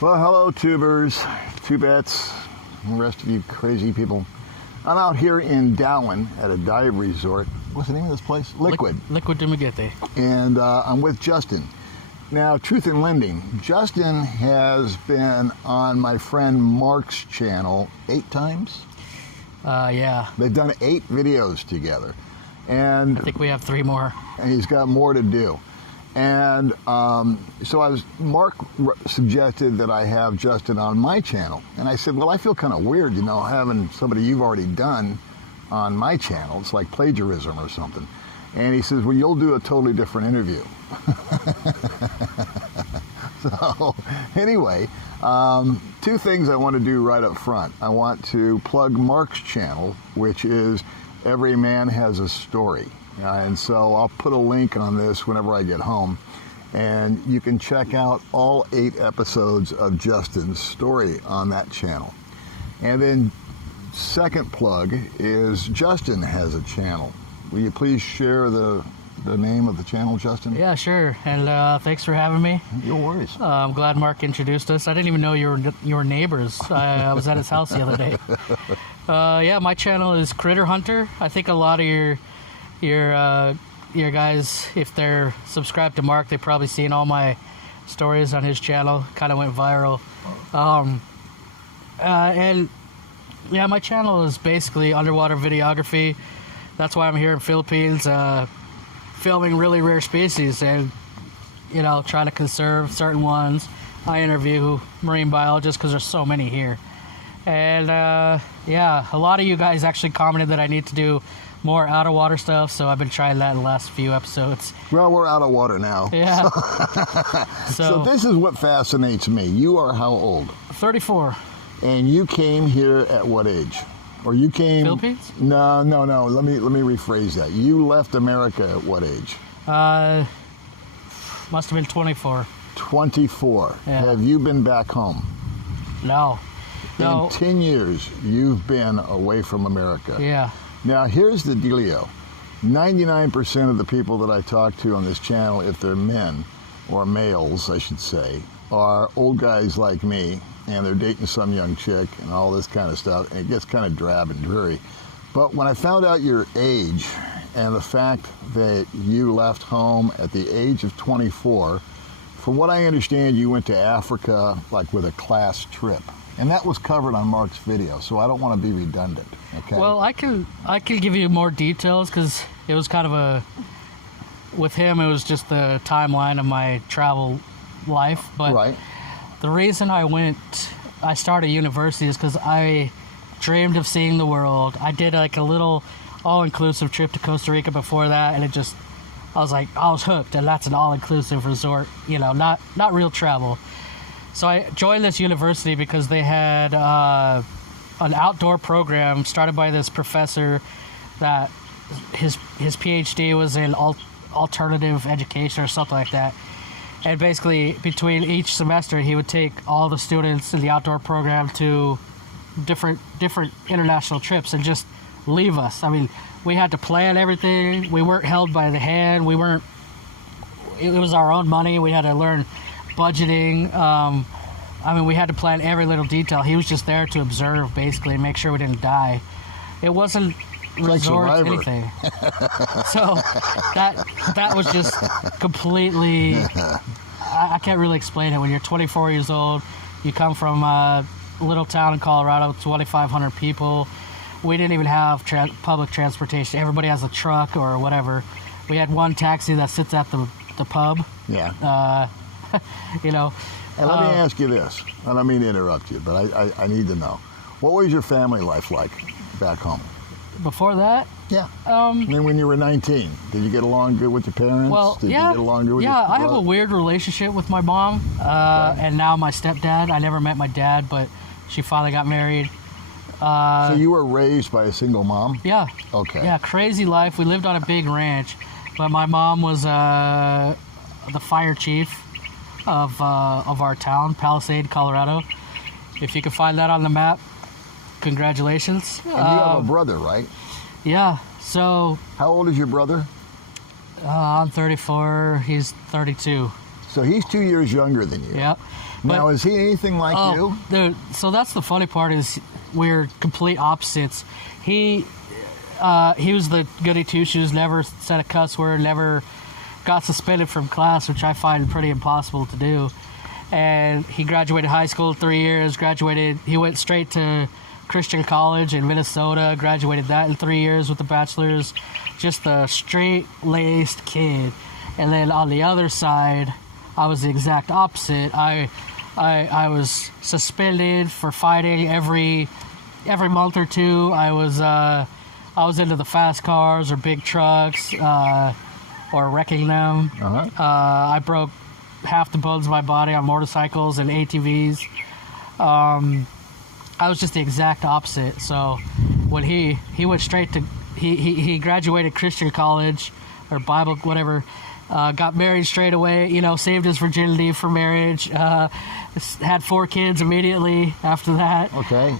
Well, hello, tubers, tubettes, and the rest of you crazy people. I'm out here in Darwin at a dive resort. What's the name of this place? Liquid. Liquid Dumigete. And I'm with Justin. Now, truth in lending, Justin has been on my friend Mark's channel 8 times. Yeah. They've done 8 videos together. And I think we have 3 more. And he's got more to do. And so Mark suggested that I have Justin on my channel. And I said, well, I feel kind of weird, having somebody you've already done on my channel. It's like plagiarism or something. And he says, well, you'll do a totally different interview. So anyway, 2 things I want to do right up front. I want to plug Mark's channel, which is Every Man Has a Story. And so I'll put a link on this whenever I get home, and you can check out all 8 episodes of Justin's story on that channel. And then second plug is Justin has a channel. Will you please share the name of the channel, Justin? Yeah, sure. And thanks for having me. No worries. I'm glad Mark introduced us. I didn't even know you were neighbors. I was at his house the other day. Yeah, my channel is Critter Hunter. I think a lot of your guys, if they're subscribed to Mark, they've probably seen all my stories on his channel. Kind of went viral. And yeah, my channel is basically underwater videography. That's why I'm here in Philippines, filming really rare species and, trying to conserve certain ones. I interview marine biologists because there's so many here. And yeah, a lot of you guys actually commented that I need to do more out of water stuff, so I've been trying that in the last few episodes. Well, we're out of water now. Yeah. So this is what fascinates me. You are how old? 34. And you came here at what age? Or you came... Philippines? No. Let me rephrase that. You left America at what age? Must have been 24. 24. Yeah. Have you been back home? No. In 10 years, you've been away from America. Yeah. Now, here's the dealio. 99% of the people that I talk to on this channel, if they're men, or males, I should say, are old guys like me, and they're dating some young chick and all this kind of stuff, and it gets kind of drab and dreary. But when I found out your age and the fact that you left home at the age of 24, from what I understand, you went to Africa like with a class trip. And that was covered on Mark's video, so I don't want to be redundant, okay? Well, I can give you more details because it was kind of with him, it was just the timeline of my travel life. But right. The reason I started university is because I dreamed of seeing the world. I did like a little all-inclusive trip to Costa Rica before that, and I was hooked, and that's an all-inclusive resort, not real travel. So I joined this university because they had an outdoor program started by this professor that his PhD was in alternative education or something like that. And basically, between each semester, he would take all the students in the outdoor program to different international trips and just leave us. I mean, we had to plan everything. We weren't held by the hand. It was our own money. We had to learn budgeting. We had to plan every little detail. He was just there to observe, basically, and make sure we didn't die. It wasn't resort to anything. So that was just completely... I can't really explain it. When you're 24 years old, you come from a little town in Colorado with 2,500 people. We didn't even have public transportation. Everybody has a truck or whatever. We had one taxi that sits at the pub. Yeah. And let me ask you this. I don't mean to interrupt you, but I need to know. What was your family life like back home? Before that? Yeah. When you were 19, did you get along good with your parents? Well, did you get along good with your I have a weird relationship with my mom and now my stepdad. I never met my dad, but she finally got married. So you were raised by a single mom? Yeah. Okay. Yeah, crazy life. We lived on a big ranch, but my mom was the fire chief of our town, Palisade, Colorado. If you can find that on the map, congratulations. And you have a brother, right? Yeah. So. How old is your brother? I'm 34. He's 32. So he's 2 years younger than you. Yep. Now, is he anything like you? Dude, so that's the funny part is we're complete opposites. He was the goody two-shoes, never said a cuss word, never got suspended from class, which I find pretty impossible to do. And he graduated high school 3 years, he went straight to Christian college in Minnesota, graduated that in 3 years with a bachelor's. Just a straight-laced kid. And then on the other side, I was the exact opposite. I was suspended for fighting every month or two. I was into the fast cars or big trucks or wrecking them. I broke half the bones of my body on motorcycles and ATVs. I was just the exact opposite. So when he went straight to he graduated Christian college or Bible whatever. Got married straight away, saved his virginity for marriage, had 4 kids immediately after that. Okay.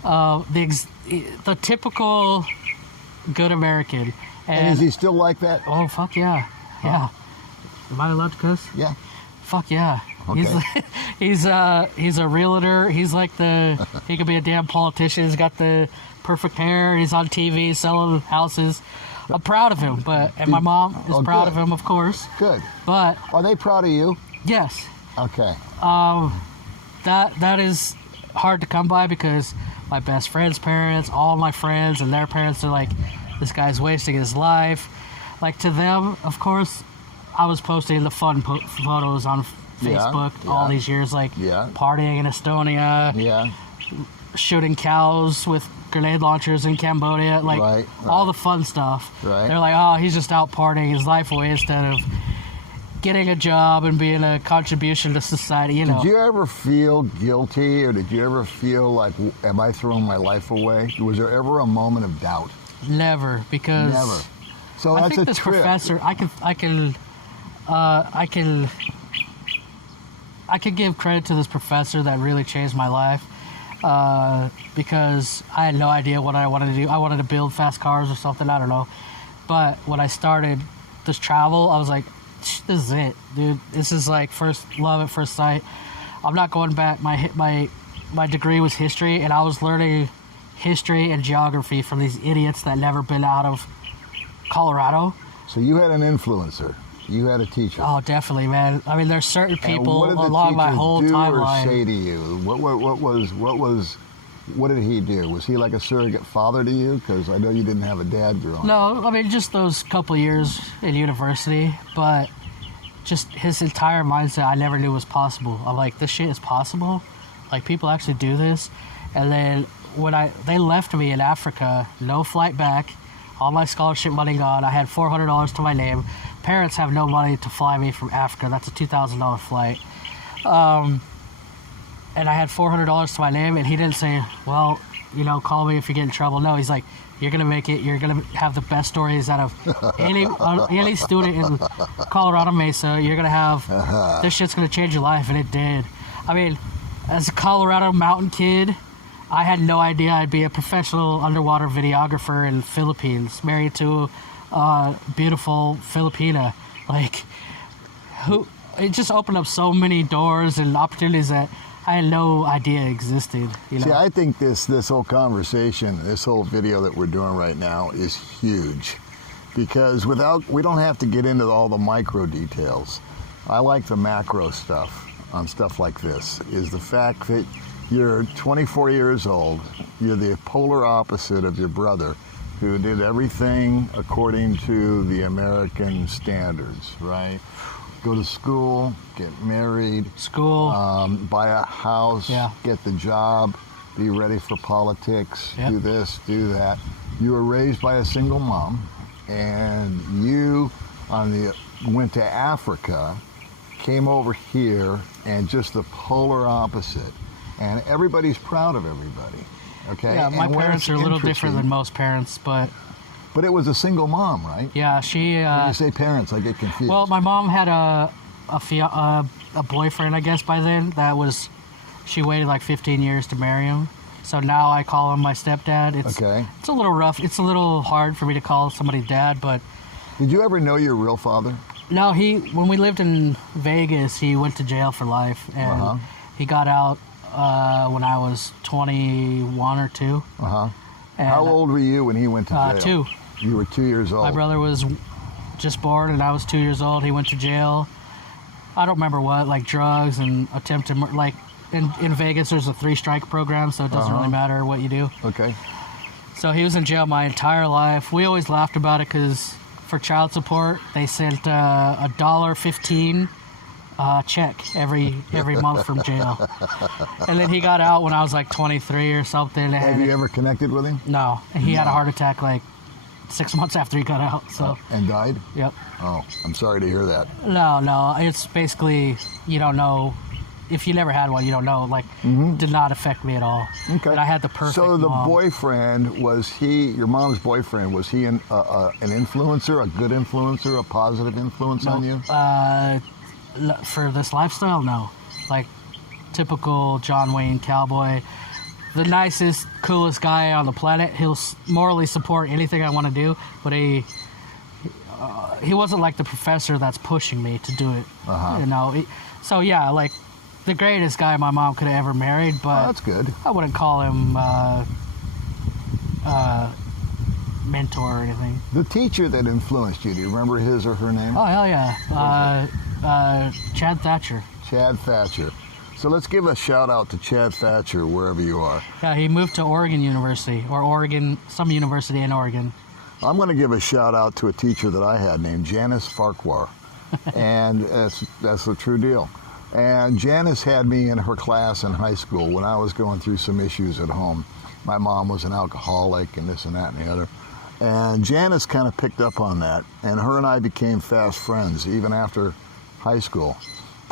The typical good American. And is he still like that? Oh, fuck yeah. Yeah. Am I allowed to cuss? Yeah. Fuck yeah. Okay. He's a realtor. He's like he could be a damn politician. He's got the perfect hair. He's on TV selling houses. I'm proud of him, and my mom is proud of him, of course. Good. But are they proud of you? Yes. Okay. That is hard to come by because my best friend's parents, all my friends and their parents are like, this guy's wasting his life. Like to them, of course, I was posting the fun photos on Facebook all these years, like partying in Estonia, shooting cows with grenade launchers in Cambodia, like all the fun stuff. Right. They're like, oh, he's just out partying his life away instead of getting a job and being a contribution to society, Did you ever feel guilty or did you ever feel like, am I throwing my life away? Was there ever a moment of doubt? Never, because never. So I that's think a this trip. professor, I could give credit to this professor that really changed my life. Because I had no idea what I wanted to do. I wanted to build fast cars or something, I don't know. But when I started this travel, I was like, this is it, dude. This is like first love at first sight. I'm not going back. My degree was history, and I was learning history and geography from these idiots that never been out of Colorado. So you had an influencer. You had a teacher. Oh, definitely, man. I mean, there's certain people along my whole timeline. timeline. What did the teacher do or say to you? What did he do? Was he like a surrogate father to you? Because I know you didn't have a dad growing up. No, I mean, just those couple years in university, but just his entire mindset I never knew was possible. I'm like, this shit is possible? Like, people actually do this? And then when they left me in Africa, no flight back, all my scholarship money gone, I had $400 to my name. Parents have no money to fly me from Africa. That's a $2,000 flight. And I had $400 to my name, and he didn't say, well, call me if you get in trouble. No, he's like, you're going to make it. You're going to have the best stories out of any student in Colorado Mesa. You're going to have, this shit's going to change your life, and it did. I mean, as a Colorado mountain kid, I had no idea I'd be a professional underwater videographer in Philippines, married to a beautiful Filipina. Like, it just opened up so many doors and opportunities that I had no idea existed. See, I think this whole conversation, this whole video that we're doing right now is huge, because we don't have to get into all the micro details. I like the macro stuff on stuff like this, is the fact that you're 24 years old, you're the polar opposite of your brother, who did everything according to the American standards, right? Go to school, get married, buy a house, get the job, be ready for politics, do this, do that. You were raised by a single mom, and you went to Africa, came over here, and just the polar opposite. And everybody's proud of everybody. Okay. Yeah, my parents are a little different than most parents, but it was a single mom, right? Yeah, she. When you say parents, I get confused. Well, my mom had a boyfriend, I guess, by then. She waited like 15 years to marry him. So now I call him my stepdad. It's a little rough. It's a little hard for me to call somebody dad, but. Did you ever know your real father? No, when we lived in Vegas, he went to jail for life, and He got out when I was 21 or 2. Uh-huh. And, How old were you when he went to jail? 2. You were 2 years old. My brother was just born, and I was 2 years old. He went to jail. I don't remember what, like drugs and attempted murder. Like in Vegas, there's a 3-strike program, so it doesn't really matter what you do. Okay. So he was in jail my entire life. We always laughed about it because for child support, they sent $1.15 check every month from jail. And then he got out when I was like 23 or something. Have you ever connected with him? No. And he had a heart attack like 6 months after he got out. So. And died? Yep. Oh, I'm sorry to hear that. No. It's basically, you don't know. If you never had one, you don't know. Like, did not affect me at all. Okay. And I had the perfect So the mom. boyfriend, was he, your mom's boyfriend, was he an influencer, a good influencer, a positive influence on you? For this lifestyle, no. Like, typical John Wayne cowboy. The nicest, coolest guy on the planet. He'll morally support anything I want to do, but he wasn't like the professor that's pushing me to do it. You know. So yeah, like the greatest guy my mom could have ever married, but that's good. I wouldn't call him mentor or anything. The teacher that influenced you, do you remember his or her name? Oh hell yeah, Chad Thatcher. Chad Thatcher. So let's give a shout out to Chad Thatcher wherever you are. Yeah, he moved to Oregon University, or some university in Oregon. I'm going to give a shout out to a teacher that I had named Janice Farquhar, and that's the true deal. And Janice had me in her class in high school when I was going through some issues at home. My mom was an alcoholic and this and that and the other. And Janice kind of picked up on that, and her and I became fast friends even after high school.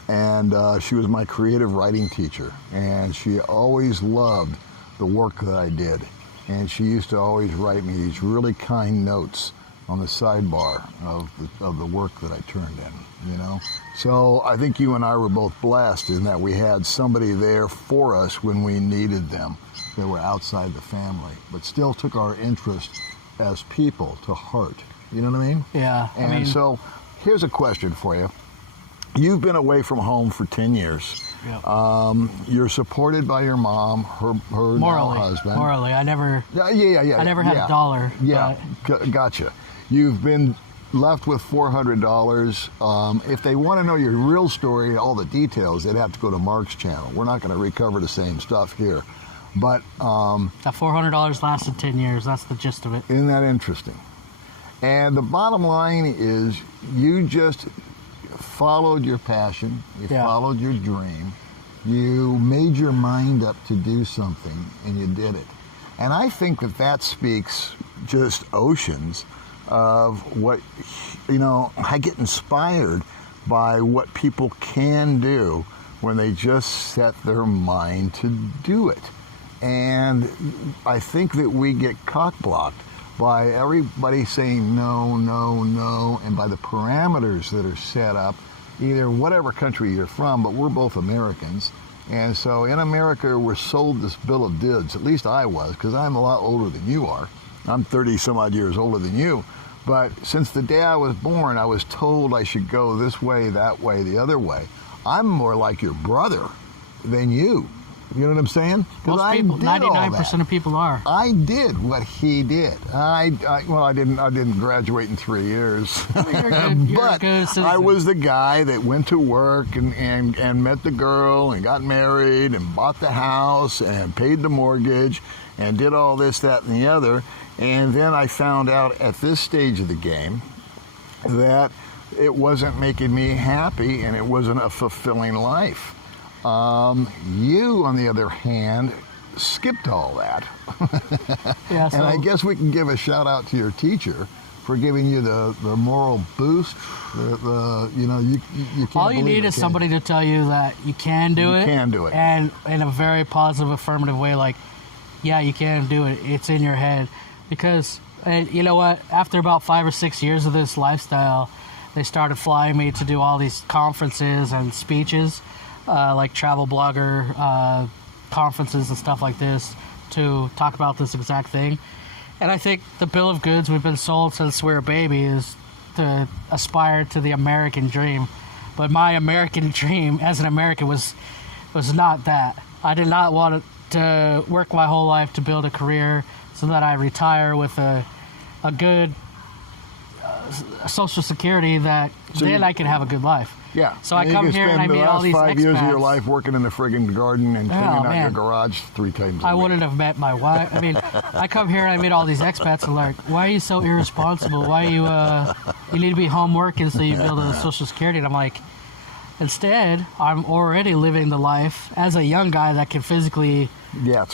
And she was my creative writing teacher, and she always loved the work that I did. And she used to always write me these really kind notes on the sidebar of the work that I turned in, you know? So I think you and I were both blessed in that we had somebody there for us when we needed them that were outside the family, but still took our interest as people to heart. You know what I mean? Yeah. And so here's a question for you. You've been away from home for 10 years. Yeah. You're supported by your mom, her now husband. Morally, I never. Yeah. I never had a dollar. Yeah, gotcha. You've been left with $400. If they want to know your real story, all the details, they'd have to go to Mark's channel. We're not going to recover the same stuff here. But that $400 lasted 10 years. That's the gist of it. Isn't that interesting? And the bottom line is you just followed your passion. You followed your dream. You made your mind up to do something, and you did it. And I think that speaks just oceans of what, you know, I get inspired by what people can do when they just set their mind to do it. And I think that we get cock-blocked by everybody saying no, no, no, and by the parameters that are set up, either whatever country you're from, but we're both Americans. And so in America, we're sold this bill of goods. At least I was, because I'm a lot older than you are. I'm 30 some odd years older than you. But since the day I was born, I was told I should go this way, that way, the other way. I'm more like your brother than you. You know what I'm saying? Most people, 99% of people are. I did what he did. I didn't graduate in 3 years. But I was the guy that went to work and met the girl and got married and bought the house and paid the mortgage and did all this, that, and the other. And then I found out at this stage of the game that it wasn't making me happy and it wasn't a fulfilling life. You, on the other hand, skipped all that. Yeah, so, and I guess we can give a shout out to your teacher for giving you the moral boost. You can't. All you need is somebody to tell you that you can do it. You can do it. And in a very positive, affirmative way, like, yeah, you can do it. It's in your head. Because, you know what, after about 5 or 6 years of this lifestyle, they started flying me to do all these conferences and speeches. Like travel blogger conferences and stuff like this to talk about this exact thing. And I think the bill of goods we've been sold since we were a baby is to aspire to the American dream. But my American dream as an American was was not that. I did not want to work my whole life to build a career so that I retire with a good Social Security that I could have a good life. Yeah. So I come here and I meet all these expats. You spend the last 5 years of your life working in the friggin' garden and cleaning out your garage 3 times a week. I wouldn't have met my wife. I mean, I come here and I meet all these expats and like, why are you so irresponsible? Why are you need to be home working so you build a Social Security? And I'm like, instead, I'm already living the life as a young guy that can physically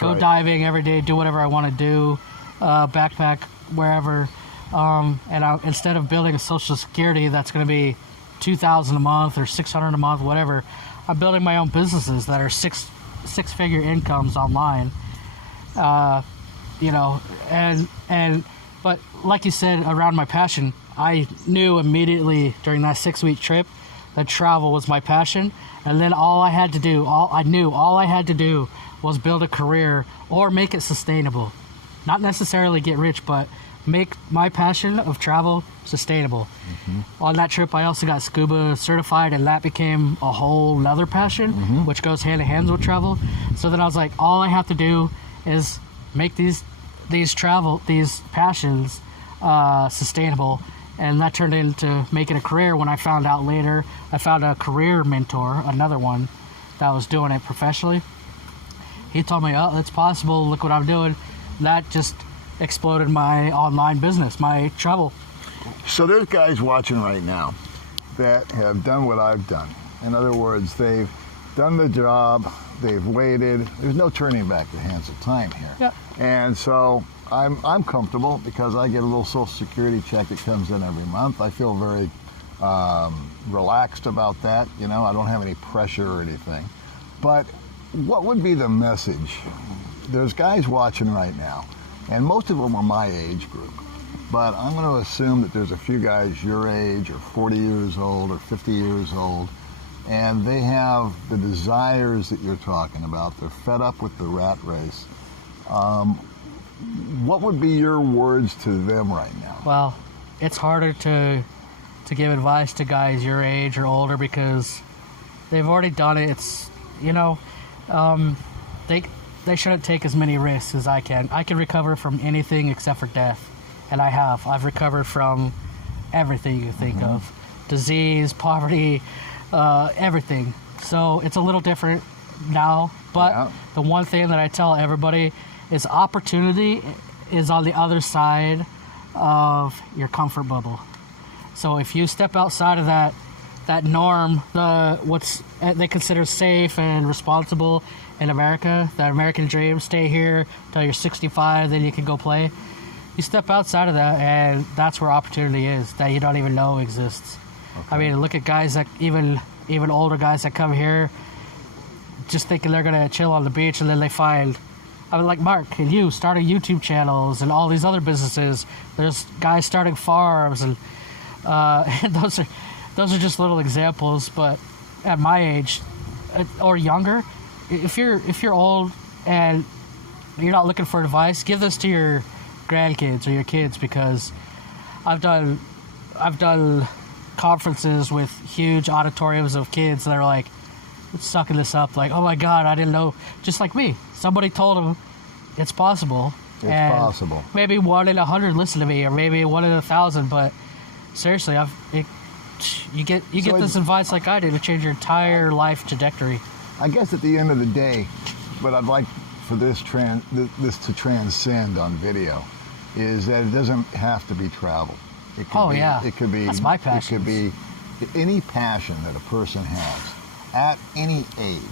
go diving every day, do whatever I want to do, backpack wherever. Instead of building a Social Security that's going to be $2,000 a month or $600 a month, whatever, I'm building my own businesses that are six-figure incomes online. But like you said, around my passion, I knew immediately during that 6-week trip that travel was my passion, and then all I had to do was build a career or make it sustainable. Not necessarily get rich, but make my passion of travel sustainable. Mm-hmm. On that trip, I also got scuba certified, and that became a whole nother passion, which goes hand in hand with travel. So then I was like, all I have to do is make these passions sustainable, and that turned into making a career. When I found out later, I found a career mentor, another one that was doing it professionally. He told me, oh, it's possible, look what I'm doing. That just exploded my online business, my travel. So there's guys watching right now that have done what I've done. In other words, they've done the job, they've waited. There's no turning back the hands of time here. Yep. And so I'm comfortable because I get a little Social Security check that comes in every month. I feel very relaxed about that. I don't have any pressure or anything. But what would be the message? There's guys watching right now, and most of them are my age group. But I'm going to assume that there's a few guys your age, or 40 years old, or 50 years old, and they have the desires that you're talking about. They're fed up with the rat race. What would be your words to them right now? Well, it's harder to give advice to guys your age or older because they've already done it. It's, they shouldn't take as many risks as I can. I can recover from anything except for death. And I have. I've recovered from everything you think of. Disease, poverty, everything. So it's a little different now. But the one thing that I tell everybody is opportunity is on the other side of your comfort bubble. So if you step outside of that norm, what's they consider safe and responsible in America, the American dream, stay here till you're 65, then you can go play. You step outside of that, and that's where opportunity is that you don't even know exists. Okay. I mean, look at guys that even older guys that come here just thinking they're gonna chill on the beach, and then they find, like Mark and you starting YouTube channels and all these other businesses. There's guys starting farms, and those are just little examples. But at my age or younger, if you're old and you're not looking for advice, give this to your grandkids or your kids, because I've done conferences with huge auditoriums of kids that are like sucking this up, like, oh my God, I didn't know. Just like me, somebody told them it's possible. It's possible. Maybe 1 in 100 listen to me, or maybe 1 in 1,000. But seriously, you get this advice like I did to change your entire life trajectory. I guess at the end of the day, what I'd like for this to transcend on video is that it doesn't have to be travel. It could be. That's my passion. It could be any passion that a person has at any age.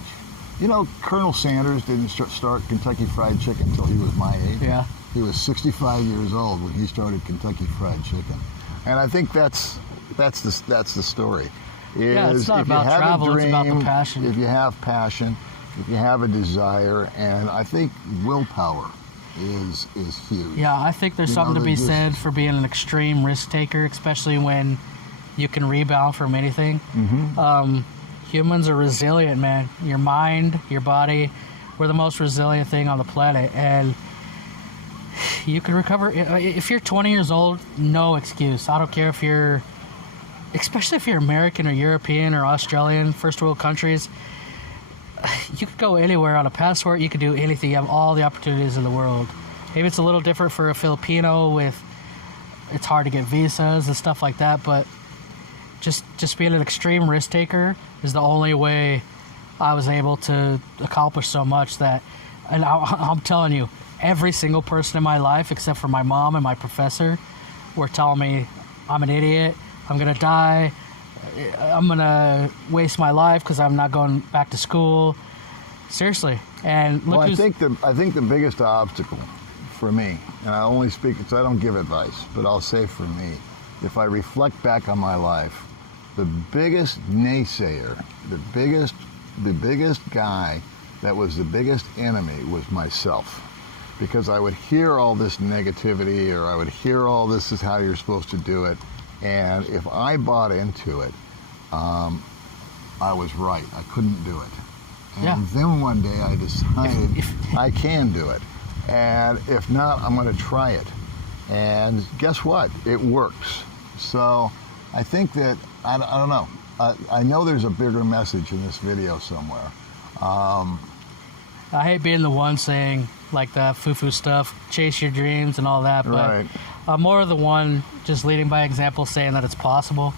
Colonel Sanders didn't start Kentucky Fried Chicken until he was my age. Yeah. He was 65 years old when he started Kentucky Fried Chicken, and I think that's the story. It's not about travel, it's about the passion. If you have passion, if you have a desire, and I think willpower is huge. Yeah, I think there's something to be said for being an extreme risk taker, especially when you can rebound from anything. Mm-hmm. Humans are resilient, man. Your mind, your body, we're the most resilient thing on the planet, and you can recover. If you're 20 years old, no excuse. I don't care if you're, especially if you're American or European or Australian, first world countries. you could go anywhere on a passport. You could do anything. You have all the opportunities in the world. Maybe it's a little different for a Filipino with it's hard to get visas and stuff like that, but just being an extreme risk taker is the only way I was able to accomplish so much that, and I'm telling you, every single person in my life, except for my mom and my professor, were telling me I'm an idiot, I'm going to die, I'm going to waste my life because I'm not going back to school. Seriously. And look, well, I think the biggest obstacle for me, and I only speak because I don't give advice, but I'll say for me, if I reflect back on my life, the biggest naysayer, the biggest guy that was the biggest enemy was myself. Because I would hear all this negativity, or I would hear all this is how you're supposed to do it, and if I bought into it, I was right. I couldn't do it. And then one day I decided I can do it. And if not, I'm going to try it. And guess what? It works. So I think that, I don't know. I know there's a bigger message in this video somewhere. I hate being the one saying like the foo-foo stuff, chase your dreams and all that, but right. I'm more of the one just leading by example, saying that it's possible.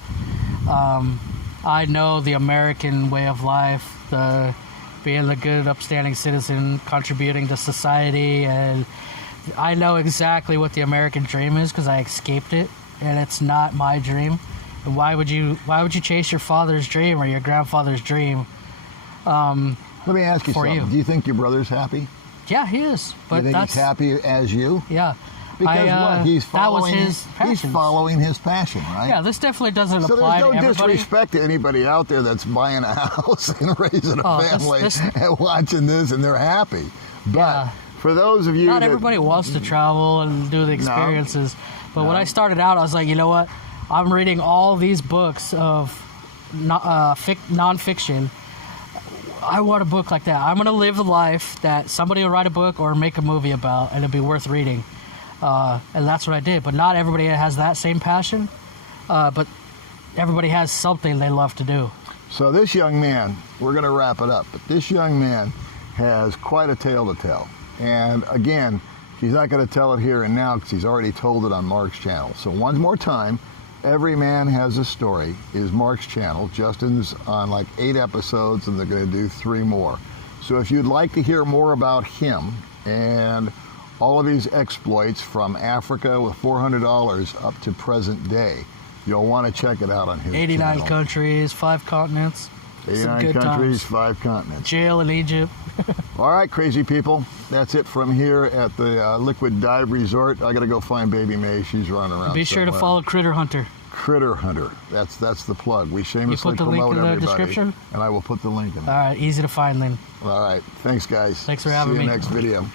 I know the American way of life, the being a good, upstanding citizen, contributing to society, and I know exactly what the American dream is because I escaped it, and it's not my dream. And why would you chase your father's dream or your grandfather's dream? Let me ask you something. Do you think your brother's happy? Yeah, he is. But you think he's happy as you? Yeah. Because what? He's following that was his passion. He's following his passion, right? Yeah, this definitely doesn't apply to everybody. So there's no disrespect to anybody out there that's buying a house and raising a family and watching this, and they're happy. But for those of you not everybody wants to travel and do the experiences. But when I started out, I was like, you know what? I'm reading all these books of nonfiction. I want a book like that. I'm going to live the life that somebody will write a book or make a movie about, and it'll be worth reading. And that's what I did. But not everybody has that same passion. But everybody has something they love to do. So this young man, we're going to wrap it up, but this young man has quite a tale to tell. And again, he's not going to tell it here and now because he's already told it on Mark's channel. So one more time, Every Man Has a Story is Mark's channel. Justin's on like 8 episodes, and they're going to do 3 more. So if you'd like to hear more about him and all of his exploits from Africa with $400 up to present day, you'll want to check it out on his 89 channel. countries, 5 continents. 89 countries, 5 continents. Jail in Egypt. All right, crazy people. That's it from here at the Liquid Dive Resort. I got to go find Baby May. She's running around. Be sure to follow Critter Hunter. Critter Hunter. That's the plug. We shamelessly promote everybody. You put the link in the description? And I will put the link in there. All right, easy to find then. All right. Thanks, guys. Thanks for having me. See you next video.